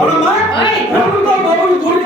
అవునమ్మా బాబు గోడి